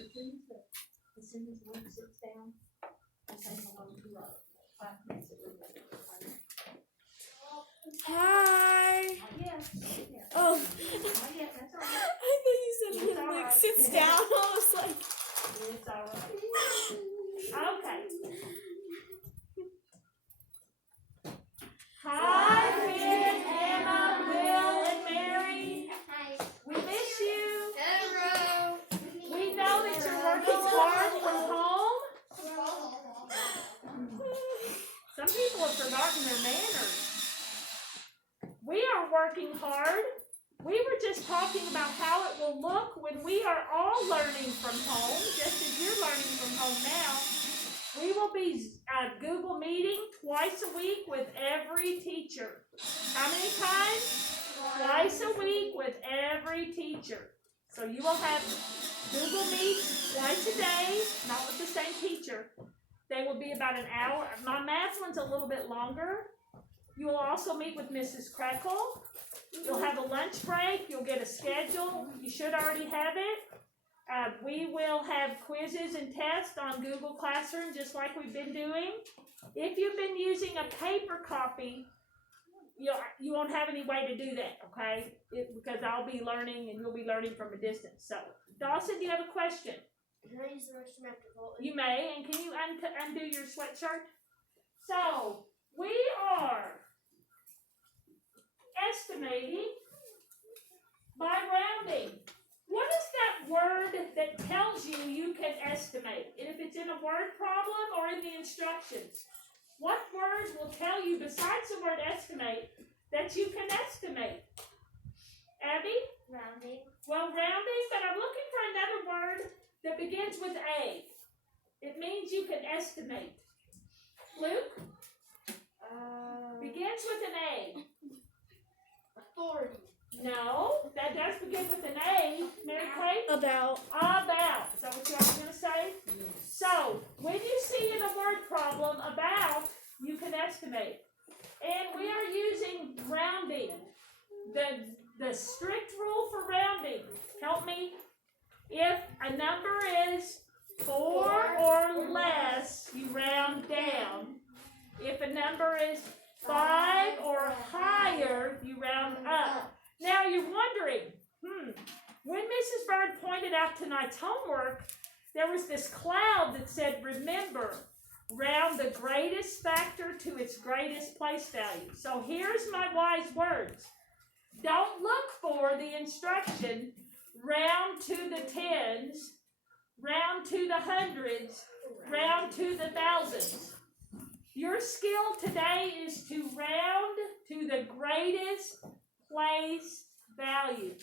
As soon as one sits down, I say hello to her. 5 minutes it will be. Hi. Not yet. Oh, Not yet, that's all right. I thought you said It's he all like right. sits down. I was like, It's all right. Okay. Hi, Ben, Emma, Will, and Mary. We miss you. We know that you're working hard from home. Some people have forgotten their manners. We are working hard. We were just talking about how it will look when we are all learning from home, just as you're learning from home now. We will be Google Meeting twice a week with every teacher. How many times? Twice a week with every teacher. So you will have Google Meet twice a day, not with the same teacher. They will be about an hour. My math one's a little bit longer. You will also meet with Mrs. Crackle. You'll have a lunch break. You'll get a schedule. You should already have it. We will have quizzes and tests on Google Classroom, just like we've been doing. If you've been using a paper copy, you won't have any way to do that, okay? Because I'll be learning and you'll be learning from a distance. So, Dawson, do you have a question? Can I use the restroom after Colton? You may, and can you undo your sweatshirt? So, we are estimating by rounding. What is that word that tells you you can estimate? And if it's in a word problem or in the instructions, what words will tell you, besides the word estimate, that you can estimate? Abby? Rounding. Well, rounding, but I'm looking for another word that begins with A. It means you can estimate. Luke? Begins with an A. Authority. No, that does begin with an A. Mary Kay? about. About. Is that what you all going to say? So, when you see in a word problem about, you can estimate. And we are using rounding. The strict rule for rounding. Help me. If a number is 4 or less, you round down. If a number is 5 or higher, you round up. Now you're wondering, when Mrs. Bird pointed out tonight's homework, there was this cloud that said, remember, round the greatest factor to its greatest place value. So here's my wise words. Don't look for the instruction, round to the tens, round to the hundreds, round to the thousands. Your skill today is to round to the greatest place value.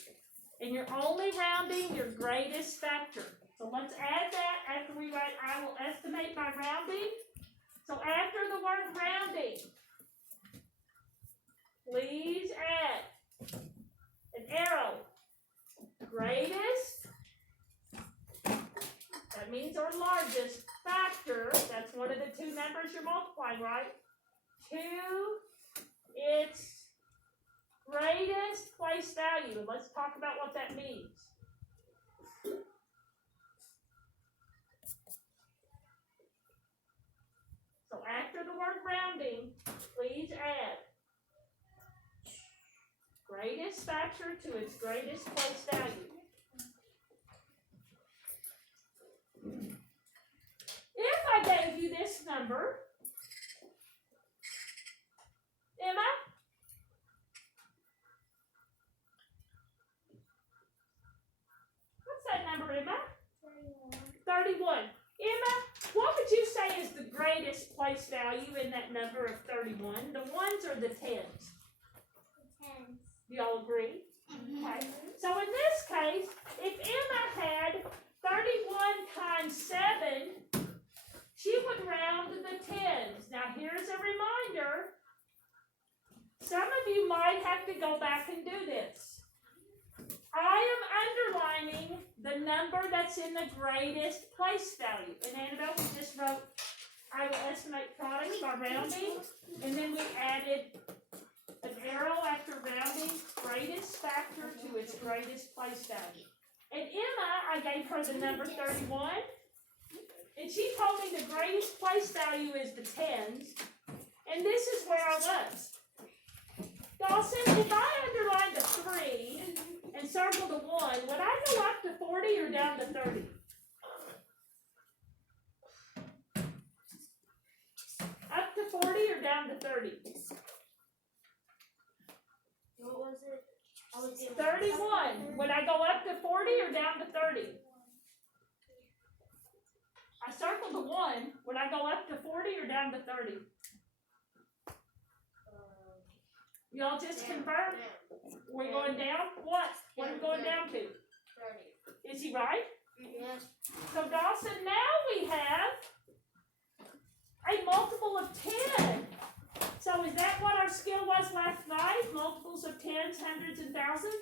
And you're only rounding your greatest factor. So let's add that after we write, I will estimate my rounding. So after the word rounding, please add an arrow. Greatest, that means our largest factor, that's one of the two numbers you're multiplying, right? To its greatest place value. Let's talk about what that means. So after the word rounding, please add greatest factor to its greatest place value. If I gave you this number, Emma, what's that number, Emma? 31. Emma, what would you say is the greatest place value in that number of 31? The ones or the tens? Tens. Do y'all agree? Okay. So in this case, if Emma had 31 times 7, she would round to the tens. Now here's a reminder. Some of you might have to go back and do this. I am underlining the number that's in the greatest place value. And Annabelle, we just wrote, I will estimate products by rounding. And then we added an arrow after rounding, greatest factor to its greatest place value. And Emma, I gave her the number 31. And she told me the greatest place value is the tens. And this is where I was. Dawson, if I underlined the 3 and circled the 1, would I go up to 40 or down to 30? Up to 40 or down to 30? What was it? I was getting 31. Would I go up to 40 or down to 30? I circled the 1. Would I go up to 40 or down to 30? Y'all just confirm? We're going down? What? What are we going down to? 30. Is he right? Yes. So Dawson, now we have a multiple of 10. So is that what our skill was last night? Multiples of tens, hundreds, and thousands?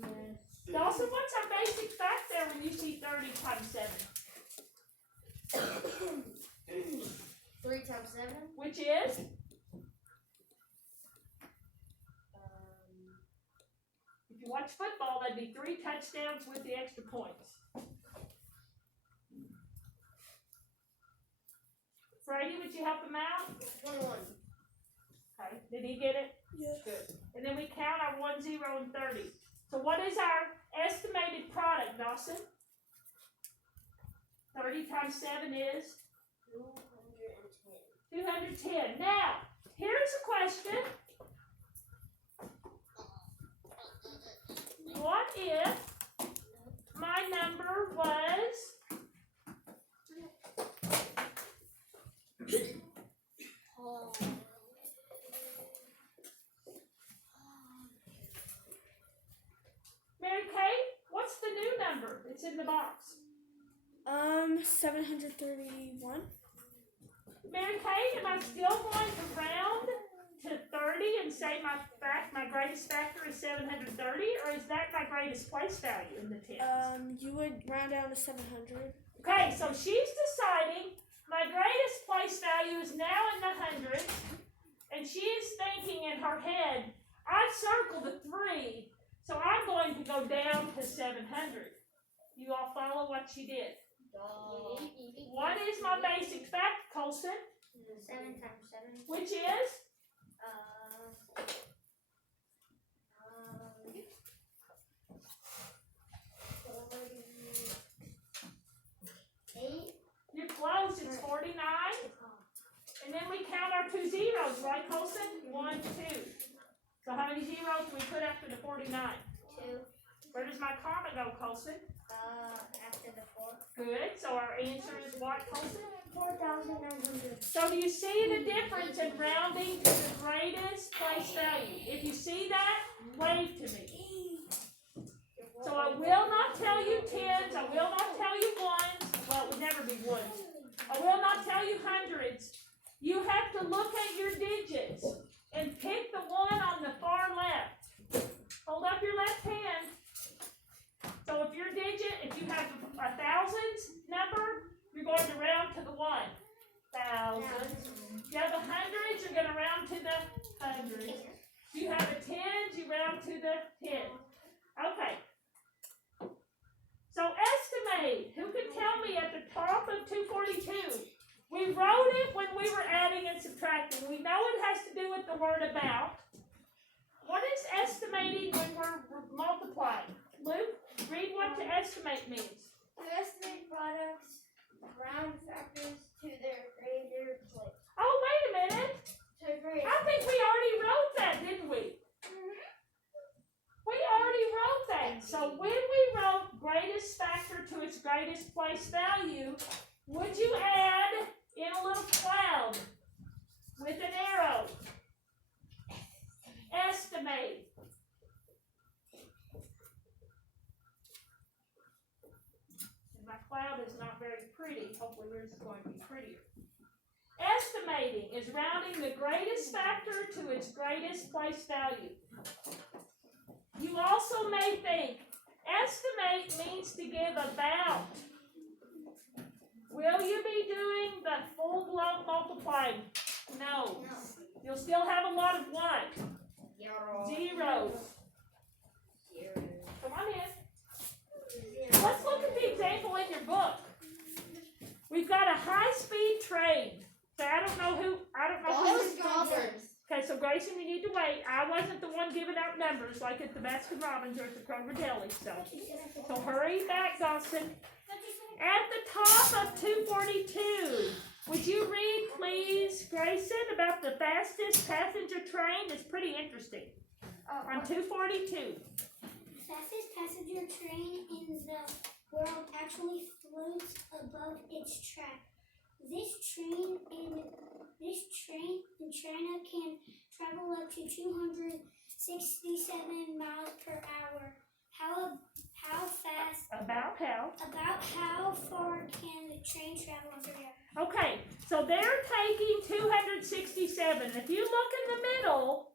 Yes. Dawson, what's our basic fact there when you see 30 times 7? 3 times 7. Which is? If you watch football, that'd be 3 touchdowns with the extra points. Brady, would you help him out? 21. Okay, did he get it? Yes. Good. And then we count our 1, 0, and 30. So what is our estimated product, Dawson? 30 times 7 is? 210. 210. Now, here's a question. What if my number was Oh. Mary Kay? What's the new number? It's in the box. 731. Mary Kay, am I still going to round to 30 and say my greatest factor is 730, or is that my greatest place value in the tens? You would round down to 700. Okay, so she's deciding my greatest place value is now in the hundreds, and she is thinking in her head, I've circled a 3, so I'm going to go down to 700. You all follow what she did? What is my basic fact, Colson? 7 times 7. Which is? 8. You're close, it's 49. And then we count our 2 zeros, right, Colson? 1, 2. So how many zeros do we put after the 49? 2. Where does my comma go, Colson? After the 4. Good, so our answer is what, Colson? 4,900. So do you see the difference in rounding to the greatest place value? If you see that, wave to me. So I will not tell you tens, I will not tell you ones, well, it would never be ones. I will not tell you hundreds. You have to look at your digits and pick the one on the far left. Hold up your left hand. So if your digit, if you have a thousands number, you're going to round to the 1. Thousands. If you have the hundreds, you're going to round to the hundreds. If you have the tens, you round to the tens. Okay. So estimate. Who can tell me at the top of 242? We wrote it when we were adding and subtracting. We know it has to do with the word about. What is estimating when we're multiplying? Luke, read what to estimate means. To estimate products, round factors to their greater place. Oh, wait a minute. To a greater. I think we already wrote that, didn't we? We already wrote that. So when we wrote greatest factor to its greatest place value, would you add in a little cloud with an arrow? Estimate. And my cloud is not very pretty. Hopefully yours is going to be prettier. Estimating is rounding the greatest factor to its greatest place value. You also may think, estimate means to give about. Will you be doing the full-blown multiplying? No. You'll still have a lot of what? Zeros. Come on in. high-speed train. So I don't know who Golfers. Okay, so Grayson, you need to wait. I wasn't the one giving out numbers like at the Baskin Robbins or at the Kroger Deli, so hurry back, Dawson. At the top of 242, would you read, please, Grayson, about the fastest passenger train? It's pretty interesting. On 242. Fastest passenger train in the world actually floats above its track. This train in China can travel up to 267 miles per hour. How fast? About how? About how far can the train travel in 3 hours? Okay, so they're taking 267. If you look in the middle,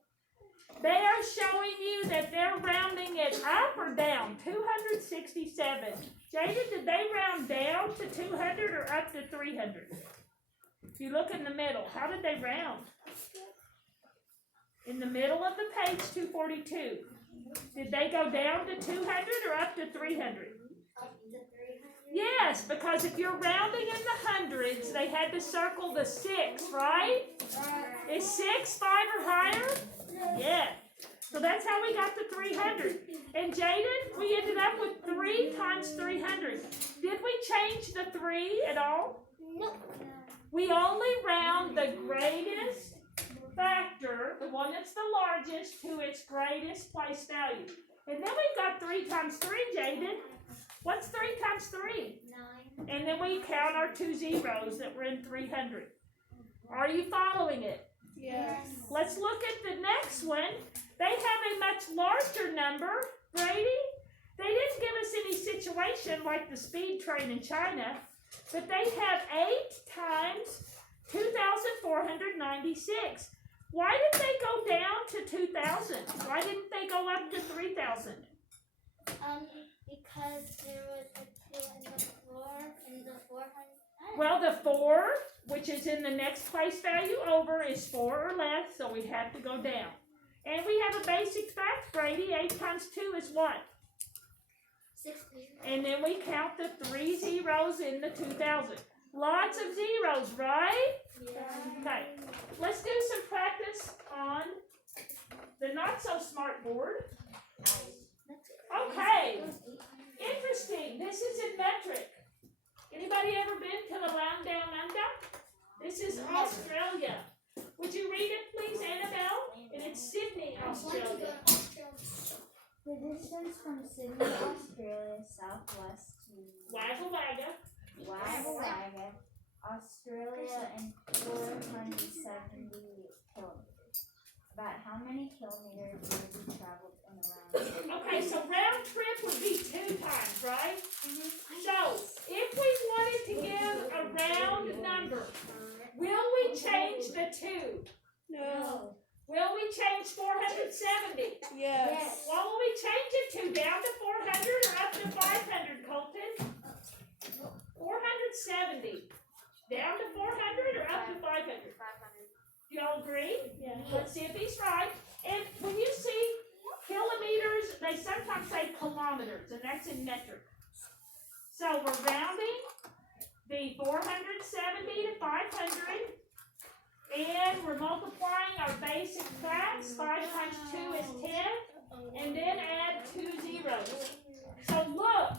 they are showing you that they're rounding it up or down. 267. Jada, did they round down to 200 or up to 300? If you look in the middle, how did they round? In the middle of the page, 242. Did they go down to 200 or up to 300? Up to 300? Yes, because if you're rounding in the hundreds, they had to circle the 6, right? Is 6 5 or higher? Yeah. So that's how we got to 300. And Jaden, we ended up with 3 times 300. Did we change the 3 at all? No. We only round the greatest factor, the one that's the largest, to its greatest place value. And then we've got 3 times 3, Jaden. What's 3 times 3? 9. And then we count our 2 zeros that were in 300. Are you following it? Yes. Let's look at the next one. They have a much larger number, Brady. They didn't give us any situation like the speed train in China, but they have 8 times 2,496. Why did they go down to 2,000? Why didn't they go up to 3,000? Because there was a 2 in the floor in the 400. Well, the 4, which is in the next place value over, is 4 or less, so we have to go down. And we have a basic fact, Brady. 8 times 2 is what? 60. And then we count the 3 zeros in the 2,000. Lots of zeros, right? Okay. Let's do some practice on the not-so-smart board. Okay. Interesting. This is in metric. Anybody ever been to the Land Down Under? This is Australia. Would you read it, please, Annabelle? And it's Sydney, Australia. The distance from Sydney, Australia, southwest to Wagga Wagga. Wagga Wagga, Australia, in 470 kilometers. About how many kilometers will be traveled in a round trip? Okay, so round trip would be 2 times, right? So, if we wanted to give a round number, will we change the 2? No. Will we change 470? Yes. What will we change it to? Down to 400 or up to 500, Colton? 470. Down to 400 or up to 500? 500. Do y'all agree? Yeah. Let's see if he's right. And when you see kilometers, they sometimes say kilometers, and that's in metric. So we're rounding the 470 to 500, and we're multiplying our basic facts. 5 times 2 is 10, and then add 2 zeros. So look,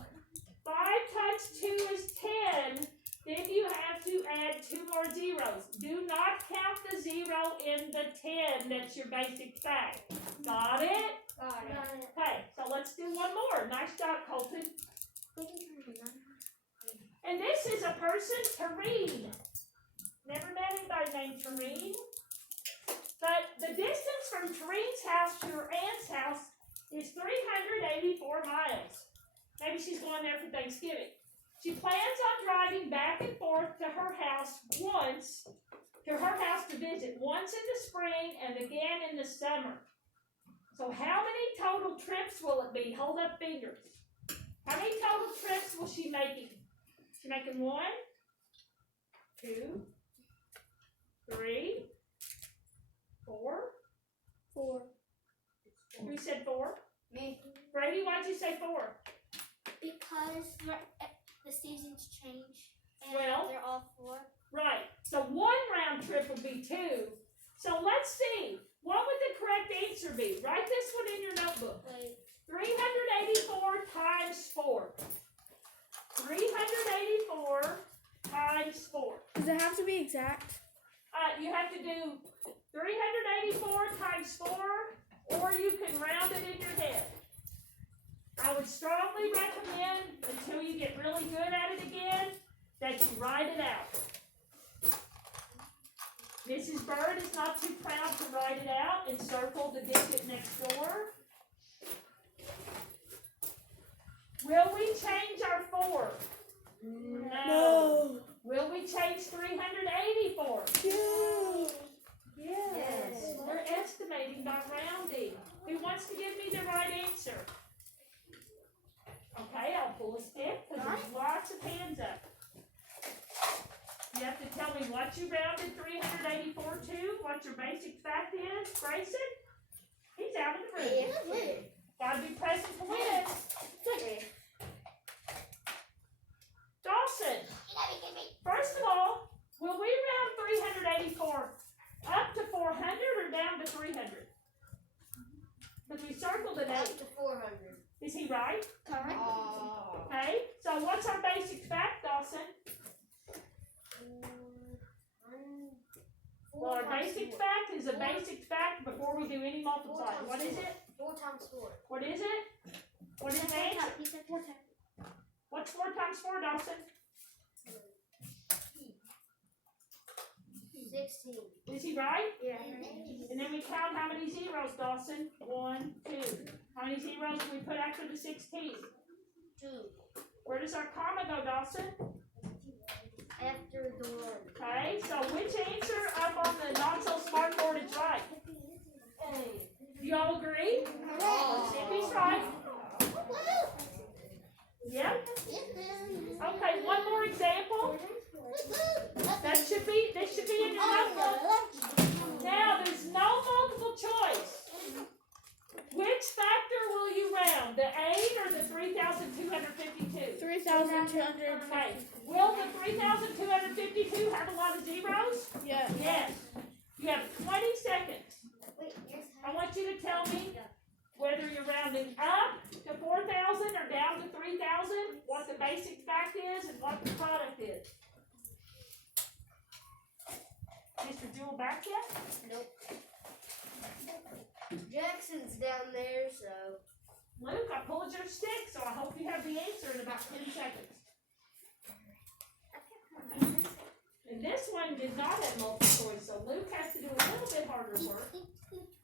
5 times 2 is 10. Then you have to add 2 more zeros. Do not count the 0 in the 10. That's your basic fact. Got it? Got it. Okay, so let's do one more. Nice job, Colton. And this is a person, Tareen. Never met anybody named Tareen. But the distance from Tareen's house to her aunt's house is 384 miles. Maybe she's going there for Thanksgiving. She plans on driving back and forth to her house to visit once in the spring and again in the summer. So how many total trips will it be? Hold up fingers. How many total trips will she making? She's making 1, 2, 3, 4. 4. Who said 4? Me. Brady, why'd you say 4? Because the seasons change. And Well- they're all 4. Right. So one round trip would be 2. So let's see. What would the correct answer be? Write this one in your notebook. 384 times 4. 384 times 4. Does it have to be exact? You have to do 384 times 4, or you can round it in your head. I would strongly recommend, until you get really good at it again, that you write it out. Mrs. Bird is not too proud to write it out and circle the digit next door. Will we change our 4? No. Will we change 384? Yes. We're estimating by rounding. Who wants to give me the right answer? Okay, I'll pull a stick because there's lots of hands up. You have to tell me what you rounded 384 to, what your basic fact is. Grayson? He's out of the room. Gotta be present to win. Dawson, first of all, will we round 384 up to 400 or down to 300? Because we circled an 8. to 400. Is he right? Oh. Okay, so what's our basic fact, Dawson? Well, our basic fact is a basic fact before we do any multiplying. What is it? 4 times 4. What is it? What is the answer? He said 4 times. What's 4 times 4, Dawson? 16. Is he right? Yeah. And then we count how many zeros, Dawson? 1, 2. How many zeros do we put after the 16? 2. Where does our comma go, Dawson? After the 1. Okay, so which answer up on the not so smart board is right? Do you all agree? Let's see if he's right. Yep. Okay, one more example. This should be in your notebook. Now, there's no multiple choice. Which factor will you round? The 8 or the 3,252? 3,200. Okay. Will the 3,252 have a lot of zeros? Yeah. Yes. You have 20 seconds. Wait, here's I want you to tell me whether you're rounding up to 4,000 or down to 3,000, what the basic fact is and what the product is. Mr. Jewel back yet? Nope. Jackson's down there, so. Luke, I pulled your stick, so I hope you have the answer in about 10 seconds. And this one did not have multiple choice, so Luke has to do a little bit harder work.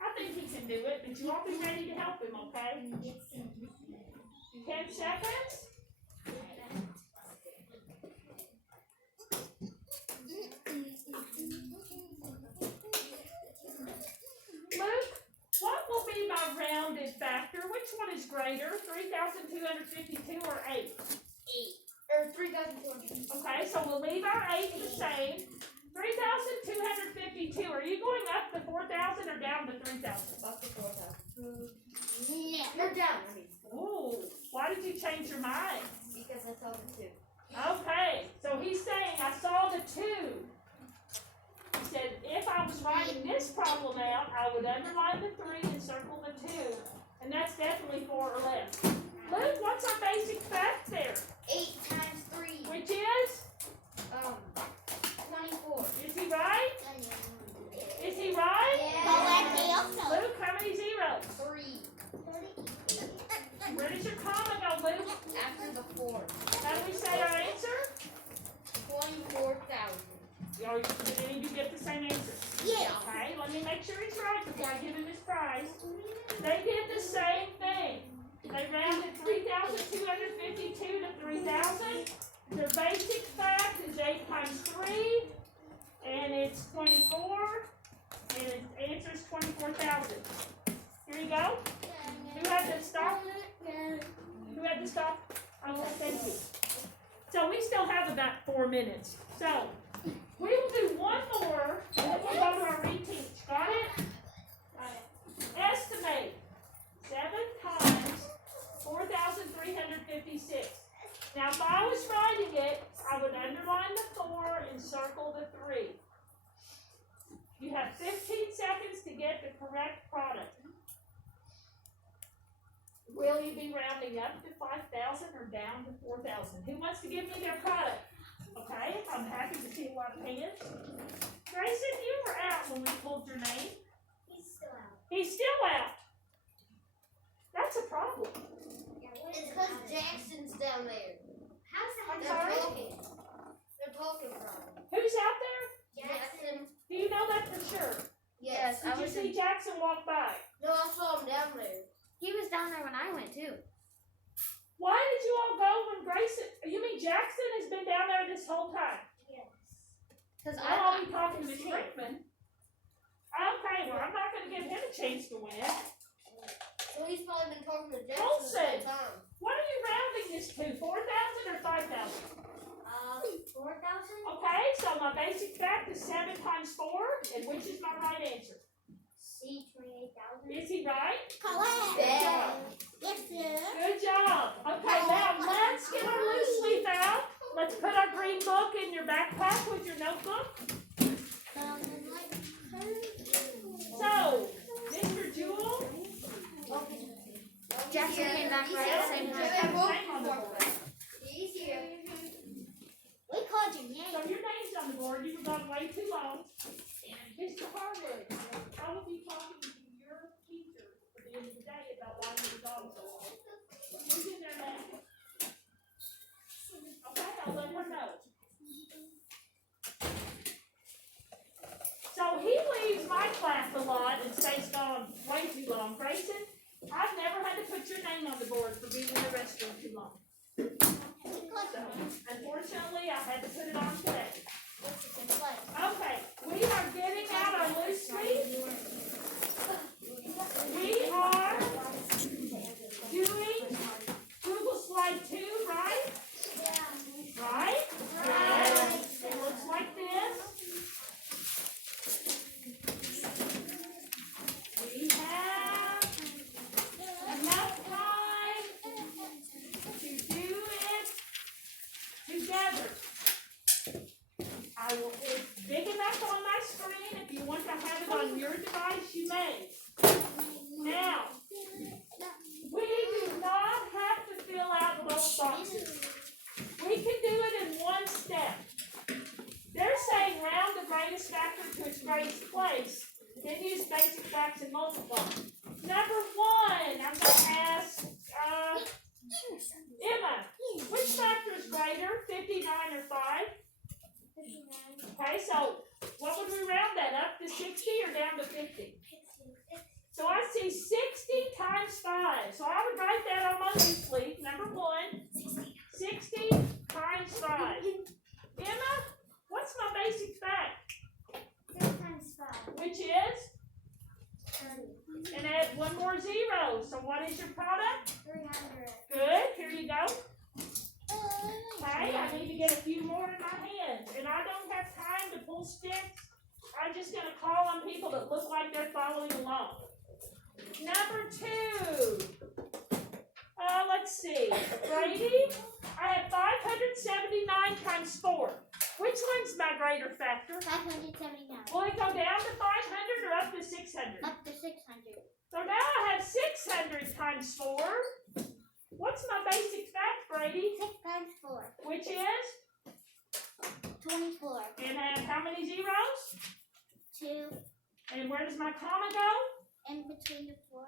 I think he can do it, but you all be ready to help him, okay? 10 seconds. Luke, what will be my rounded factor? Which one is greater, 3,252 or 8? 8. Or 3,200. Okay, so we'll leave our 8 the same. 3,252. Are you going up to 4,000 or down to 3,000? Up to 4,000. Yeah. Or down, I mean. Ooh, why did you change your mind? Because I saw the 2. Okay, so he's saying I saw the 2. He said if I was writing this problem out, I would underline the 3 and circle the 2. And that's definitely 4 or less. Luke, what's our basic fact there? 8 times 3. Which is? 24. Is he right? Is he right? Yeah. Luke, how many zeros? 3. Where does your comma go, Luke? After the 4. How do we say our answer? 24,000. Did any of you get the same answer? Yeah. Okay, let me make sure he's right before I give him his prize. They did the same thing. They rounded 3,252 to 3,000. Their basic fact is 8 times 3, and it's 24, and its answer is 24,000. Here you go. Who had to stop? Who had to stop? Oh, thank you. So we still have about 4 minutes. So we will do one more, and then we'll go to our reteach. Got it? Estimate 7 times 4,356. Now, if I was writing it, I would underline we be rounding up to 5,000 or down to 4,000? Who wants to give me their product? Okay, I'm happy to see a lot of hands. Grayson, you were out when we pulled your name. He's still out. He's still out. That's a problem. It's because Jackson's down there. How's that? I'm They're sorry? talking. They're talking from. Who's out there? Jackson. Do you know that for sure? Yes. Did you see Jackson walk by? No, I saw him down there. He was down there when I went too. Why did you all go when Grayson? You mean Jackson has been down there this whole time? Yes. Cause I'll be talking to Miss Brinkman. Okay, well, I'm not going to give him a chance to win. So he's probably been talking to Jackson Olsen. the whole time. What are you rounding this to? 4,000 or 5,000? 4,000? Okay, so my basic fact is 7 times 4, and which is my right answer? C, 28,000. Is he right? Correct. Good job. Yes, sir. Good job. Okay, now let's get our loose leaf out. Let's put our green book in your backpack with your notebook. So, Mr. Jewel, Jackson came back He's right here. at the same He's time. here. name on the board. He's here. We called your name. So your name's on the board. You were gone way too long. Mr. Harwood, I will be talking to your teacher at the end of the day about why you were gone so long. Who's in there now? Okay, I'll let her know. So he leaves my class a lot and stays gone way too long. Grayson, I've never had to put your name on the board for being in the restroom too long. So, unfortunately, I had to put it on today. Okay, we are getting out our loose leaf. We are doing Google Slide 2, right? Right? Yes. It looks like this. We have enough time to do it together. It's big enough on my screen. If you want to have it on your device, you may. Now, we do not have to fill out both boxes. We can do it in one step. They're saying round the greatest factor to its greatest place, then use basic facts and multiply. Number 1, I'm going to ask Emma, which factor is greater, 59 or 5? Okay, so what would we round that up to 60 or down to 50? So I see 60 times 5. So I would write that on my loose leaf. Number 1, 60 times 5. Emma, what's my basic fact? 6 times 5. Which is? 30. And add one more zero. So what is your product? 300. Good. Here you go. Okay, I need to get a few more in my hands. And I don't have time to pull sticks. I'm just going to call on people that look like they're following along. Number 2. Let's see. Brady, I have 579 times 4. Which one's my greater factor? 579. Will it go down to 500 or up to 600? Up to 600. So now I have 600 times 4. What's my basic fact, Brady? 6 times 4. Which is? 24. And I have how many zeros? 2 And where does my comma go? in between the 4.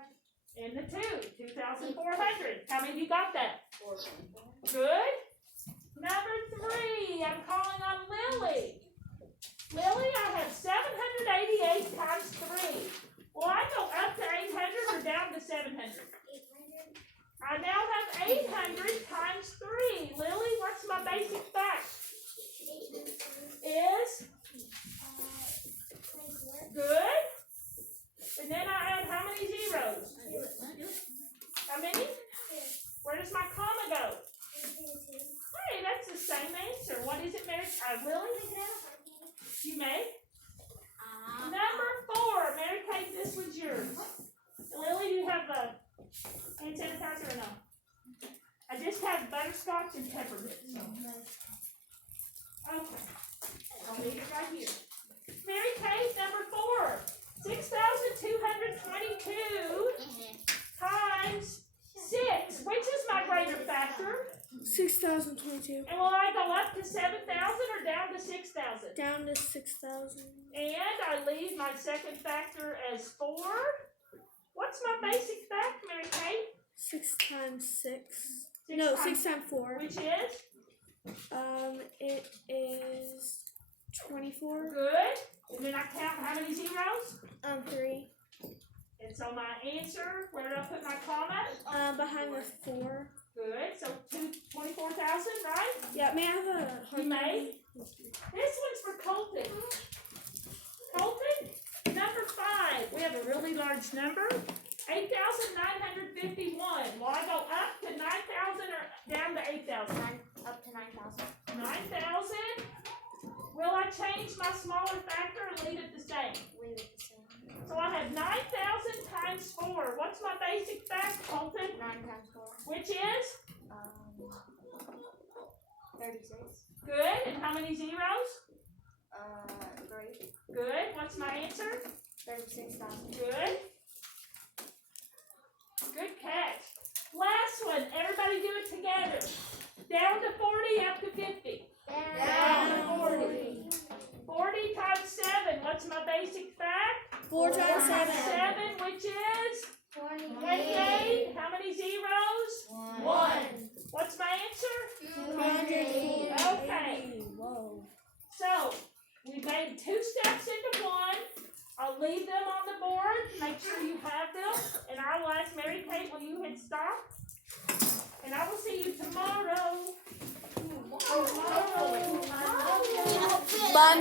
In the 2. 2,400. How many of you got that? Good. Number 3, I'm calling on Lily. Lily, I have 788 times 3. Will I go up to 800 or down to 700? 800. I now have 800 times 3. Lily, what's my basic fact? 800. Is 24. good. And then I add how many zeros? How many? Where does my comma go? Hey, that's the same answer. What is it, Mary? Lily? You may. Number 4. Mary Kate, this was yours. Lily, do you have a hand sanitizer or no? I just have butterscotch and peppermint. So. Okay. I'll leave it right here. Mary Kate, number 4. 6,222 times 6. 22. And will I go up to 7,000 or down to 6,000? Down to 6,000. And I leave my second factor as 4. What's my basic fact, Mary Kay? 6 times 6. No, 6 times 4. Which is? It is 24. Good. And then I count how many zeros? 3. And so my answer, where did I put my comma? Behind the 4. Good. So 24,000, right? Yeah, may I have a You may. This one's for Colton. Colton, number 5. We have a really large number. 8,951. Will I go up to 9,000 or down to 8,000? Up to 9,000. 9,000. Will I change my smaller factor or leave it the same? Leave it the same. So I have 9,000 times 4. What's my basic fact, Colton? 9 times 4. Which is? 36. Good. And how many zeros? 3. Good. What's my answer? 36,000. Good. Good catch. Last one. Everybody do it together. Down to 40, up to 50. Down to 40. 40 times 7. What's my basic fact? 4 times 7. 7, which is? 28. How many zeros? 1. What's my answer? 240. Okay. Whoa. So, we made 2 steps into 1. I'll leave them on the board. Make sure you have them. And I will ask Mary Kate, will you hit stop? And I will see you tomorrow. Bye,